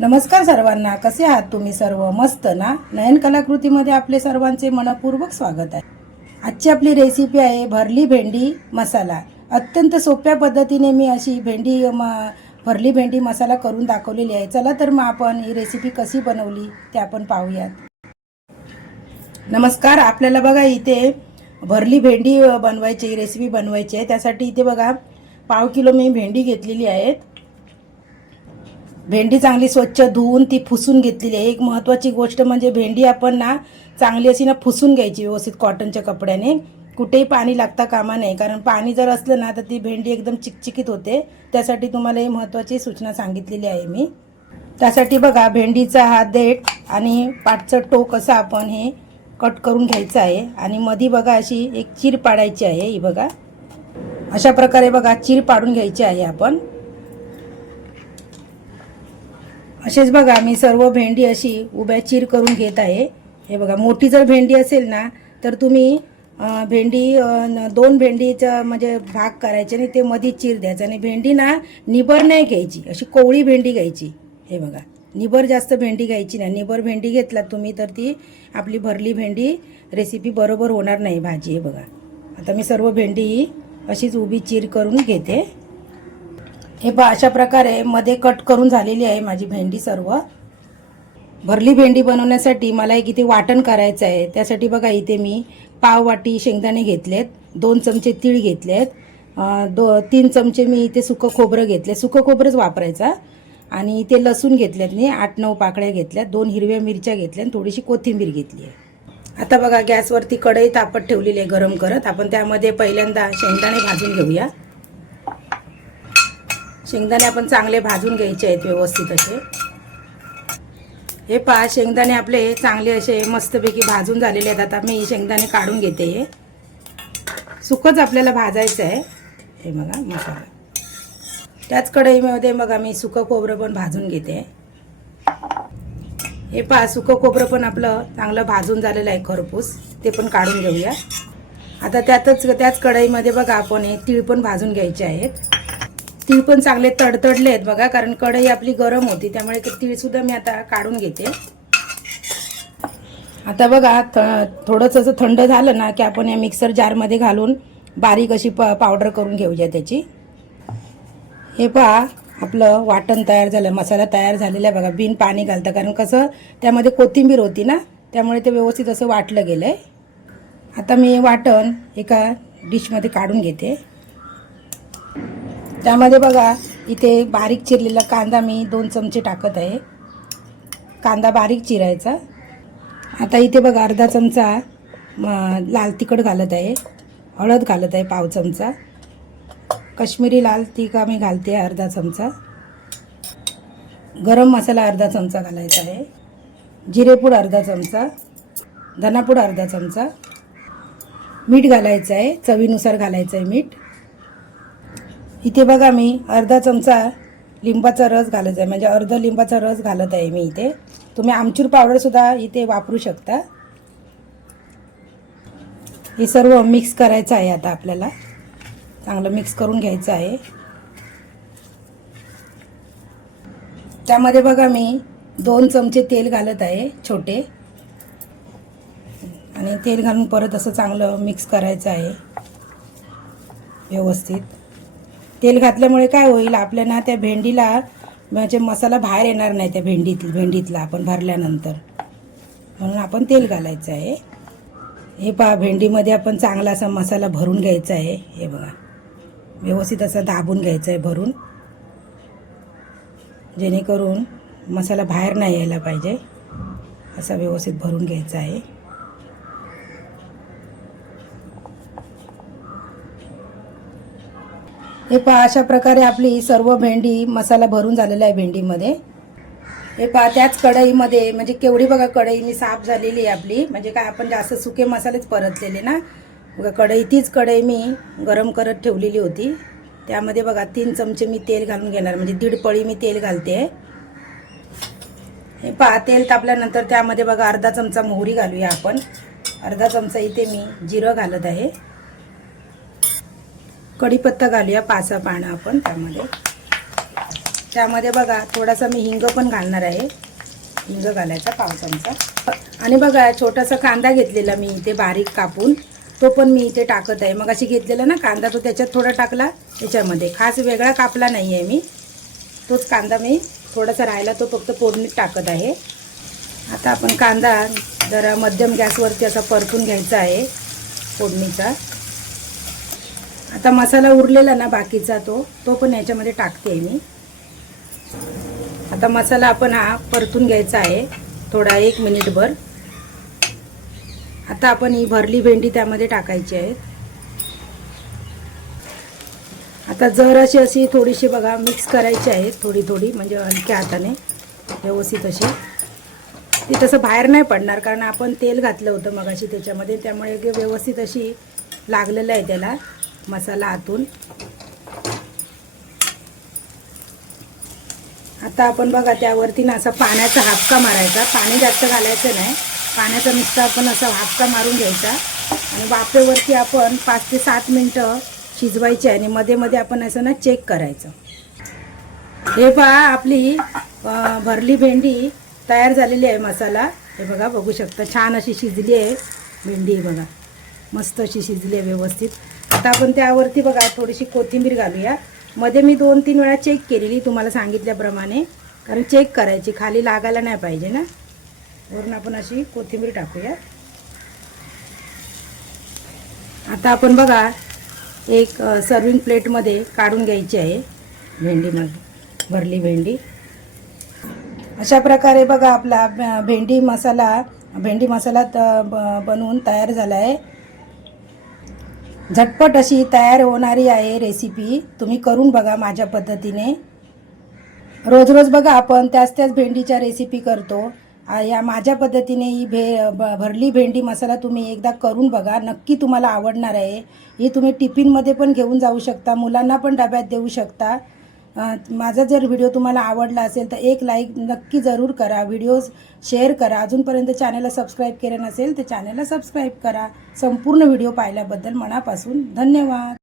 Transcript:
नमस्कार सर्वांना, कसे आहात तुम्ही सर्व? मस्त ना? नयन कलाकृतीमध्ये आपले सर्वांचे मनपूर्वक स्वागत आहे। आजची आपली रेसिपी आहे भरली भेंडी मसाला। अत्यंत सोप्या पद्धतीने मी अशी भरली भेंडी मसाला करून दाखवलेली आहे। चला तर मग आपण ही रेसिपी कशी बनवली ते आपण पाहूयात। नमस्कार, आपल्याला बघा इथे भरली भेंडी बनवायची रेसिपी बनवायची आहे। त्यासाठी इथे बघा पाव किलो मी भेंडी घेतलेली आहे। भेंडी चांगली स्वच्छ धुवून ती पुसून घेतलेली आहे। एक महत्त्वाची गोष्ट म्हणजे भेंडी आपण ना चांगली अशी ना पुसून घ्यायची व्यवस्थित कॉटनच्या कपड्याने। कुठेही पाणी लागता कामा नये, कारण पाणी जर असलं ना तर ती भेंडी एकदम चिकचिकीत होते। त्यासाठी तुम्हाला ही महत्त्वाची सूचना सांगितलेली आहे मी। त्यासाठी बघा भेंडीचा हा देठ आणि पाठचं टोक असं आपण हे कट करून घ्यायचं आहे आणि मध्ये बघा अशी एक चीर पाडायची आहे। ही बघा अशा प्रकारे बघा चीर पाडून घ्यायची आहे आपण। असेच बघा मी सर्व भेंडी अशी उभ्या चीर करून घेत आहे। हे बघा मोठी जर भेंडी असेल ना तर तुम्ही भेंडी दोन भेंडीचा म्हणजे भाग करायचे आणि ते मध्ये चीर द्यायचं आणि भेंडी ना निबर नाही घ्यायची, अशी कोवळी भेंडी घ्यायची। हे बघा निबर जास्त भेंडी घ्यायची नाही। निबर भेंडी घेतलात तुम्ही तर ती आपली भरली भेंडी रेसिपी बरोबर होणार नाही भाजी। हे बघा आता मी सर्व भेंडी अशीच उभी चीर करून घेते। हे पहा अशा प्रकारे मध्ये कट करून झालेली आहे माझी भेंडी सर्व। भरली भेंडी बनवण्यासाठी मला एक इथे वाटण करायचं आहे। त्यासाठी बघा इथे मी पाव वाटी शेंगदाणे घेतलेत, 2 चमचे तीळ घेतलेत, 3 चमचे मी इथे सुकं खोबरं घेतले, सुकं खोबरंच वापरायचा, आणि इथे लसूण घेतलेत मी 8-9 पाकळ्या घेतल्यात, 2 हिरव्या मिरच्या घेतल्या आणि थोडीशी कोथिंबीर घेतली आहे। आता बघा गॅसवरती कढई तापत ठेवलेली आहे गरम करत। आपण त्यामध्ये पहिल्यांदा शेंगदाणे भाजून घेऊया। शेंगदाणे आपण चांगले भाजून घ्यायचे आहेत व्यवस्थित असे। हे पहा शेंगदाणे आपले चांगले असे मस्तपैकी भाजून झालेले आहेत। आता मी शेंगदाणे काढून घेते। हे सुकंच आपल्याला भाजायचं आहे। हे बघा मसाला त्याच कढईमध्ये बघा मी सुकं खोबरं पण भाजून घेते। हे पहा सुकं खोबरं पण आपलं चांगलं भाजून झालेलं आहे खरपूस, ते पण काढून घेऊया। आता त्याच कढईमध्ये बघा आपण हे तीळ पण भाजून घ्यायचे आहेत। तीळ पण चांगले तडतडले आहेत बघा, कारण कढई आपली गरम होती त्यामुळे तीळ सुद्धा मी आता काढून घेते। आता बघा थोडंसं असं थंड झालं ना की आपण या मिक्सर जारमध्ये घालून बारीक अशी पावडर करून घेऊया त्याची। हे पहा आपलं वाटण तयार झालं, मसाला तयार झालेला आहे बघा, बिन पाणी घालता, कारण कसं त्यामध्ये कोथिंबीर होती ना त्यामुळे ते व्यवस्थित असं वाटलं गेलं आहे। आता मी वाटण एका डिशमध्ये काढून घेते। त्यामध्ये बघा इथे बारीक चिरलेला कांदा मी 2 चमचे टाकत आहे। कांदा बारीक चिरायचा। आता इथे बघा अर्धा चमचा लाल तिखट घालत आहे, हळद घालत आहे पाव चमचा, काश्मीरी लाल तिखट मी घालते अर्धा चमचा, गरम मसाला अर्धा चमचा घालायचा आहे, जिरेपूड अर्धा चमचा, धनापूड अर्धा चमचा, मीठ घालायचं आहे, चवीनुसार घालायचं आहे मीठ। इथे बघा मी अर्धा चमचा लिंबाचा रस घालायचा आहे, म्हणजे अर्ध लिंबाचा रस घालत आहे मी इथे। तुम्ही आमचूर पावडर सुद्धा इथे वापरू शकता। हे सर्व मिक्स करायचं आहे। आता आपल्याला चांगलं मिक्स करून घ्यायचं आहे। त्यामध्ये बघा मी 2 चमचे तेल घालत आहे छोटे, आणि तेल घालून परत असं चांगलं मिक्स करायचं आहे व्यवस्थित। तेल घातल्यामुळे काय होईल आपल्याला त्या भेंडीला म्हणजे मसाला बाहेर येणार नाही त्या भेंडीतला आपण भरल्यानंतर, म्हणून आपण तेल घालायचं आहे। हे पहा भेंडीमध्ये आपण चांगला असा मसाला भरून घ्यायचा आहे। हे बघा व्यवस्थित असा दाबून घ्यायचा आहे भरून, जेणेकरून मसाला बाहेर नाही यायला पाहिजे, असा व्यवस्थित भरून घ्यायचा आहे। हे पहा अशा प्रकारे आपली सर्व भेंडी मसाला भरून झालेला आहे भेंडीमध्ये। हे पहा त्याच कढईमध्ये, म्हणजे केवढी बघा कढई मी साफ झालेली आहे आपली, म्हणजे काय आपण जास्त सुके मसालेच परतलेले ना बघा। तीच कढई मी गरम करत ठेवलेली होती, त्यामध्ये बघा 3 चमचे मी तेल घालून घेणार, म्हणजे 1.5 पळी मी तेल घालते। हे पहा तेल तापल्यानंतर त्यामध्ये बघा अर्धा चमचा मोहरी घालूया आपण, अर्धा चमचा इथे मी जिरं घालत आहे, कढीपत्ता घालूया 5-6 पानं आपण त्यामध्ये, त्यामध्ये बघा थोडासा मी हिंग पण घालणार आहे. हिंग घालायचा पाव चमचा. आणि बघा छोटासा कांदा घेतलेला मी इथे बारीक कापून, तो पण मी इथे टाकत आहे. मग अशी घेतलेला ना कांदा, तो त्याच्यात थोडा टाकला त्याच्यामध्ये. खास वेगळा कापला नाही आहे मी, तोच कांदा मी थोडासा राहिला तो फक्त फोडणीत टाकत आहे. आता आपण कांदा जरा मध्यम गॅसवरती असा परतून घ्यायचा आहे फोडणीचा. आता मसाला उरलेला ना बाकीचा तो पण याच्यामध्ये टाकते मी. आता मसाला आपण हा परतून घ्यायचा आहे थोडा 1 मिनिटभर. आता आपण ही भरली भेंडी त्यामध्ये टाकायची आहे. आता जराशी अशी थोडीशी बघा मिक्स करायची आहे, थोडी थोडी म्हणजे हलक्या हाताने व्यवस्थित अशी. ती तसं बाहेर नाही पडणार कारण आपण तेल घातलं होतं मगाशी त्याच्यामध्ये, त्यामुळे व्यवस्थित अशी लागलेलं आहे त्याला मसाला आतून. आता आपण बघा त्यावरती ना असा पाण्याचा हापका मारायचा. पाणी जास्त घालायचं नाही, पाण्याचा नुसता आपण असा हापका मारून घ्यायचा. आणि वाफेवरती आपण 5 ते 7 मिनटं शिजवायचे. आणि मध्ये मध्ये आपण असं ना चेक करायचं. हे पहा आपली भरली भेंडी तयार झालेली आहे. मसाला हे बघा, बघू शकता छान अशी शिजली आहे भेंडी. बघा मस्त अशी शिजली आहे व्यवस्थित. आता आपण त्यावरती बघा थोडीशी कोथिंबीर घालूया. मध्ये मी 2-3 वेळा चेक केलेली तुम्हाला सांगितल्याप्रमाणे, कारण चेक करायची, खाली लागायला नाही पाहिजे ना. वरून आपण अशी कोथिंबीर टाकूया. आता आपण बघा एक सर्विंग प्लेटमध्ये काढून घ्यायची आहे भेंडीमध्ये, भरली भेंडी. अशा प्रकारे बघा आपला भेंडी मसाला बनवून तयार झाला आहे. झटपट अशी तयार होणारी आहे रेसिपी. तुम्ही करून बघा माझ्या पद्धतीने. रोज रोज बघा आपण त्याच भेंडीच्या रेसिपी करतो. या माझ्या पद्धतीने ही भरली भेंडी मसाला तुम्ही एकदा करून बघा, नक्की तुम्हाला आवडणार आहे. ही तुम्ही टिफिनमध्ये पण घेऊन जाऊ शकता, मुलांना पण डब्यात देऊ शकता. माझा जर व्हिडिओ तुम्हाला आवडला असेल तर एक लाईक नक्की जरूर करा, व्हिडिओज शेअर करा. अजूनपर्यंत चॅनलला सबस्क्राईब केलं नसेल तर चॅनलला सबस्क्राईब करा. संपूर्ण व्हिडिओ पाहिल्याबद्दल मनापासून धन्यवाद.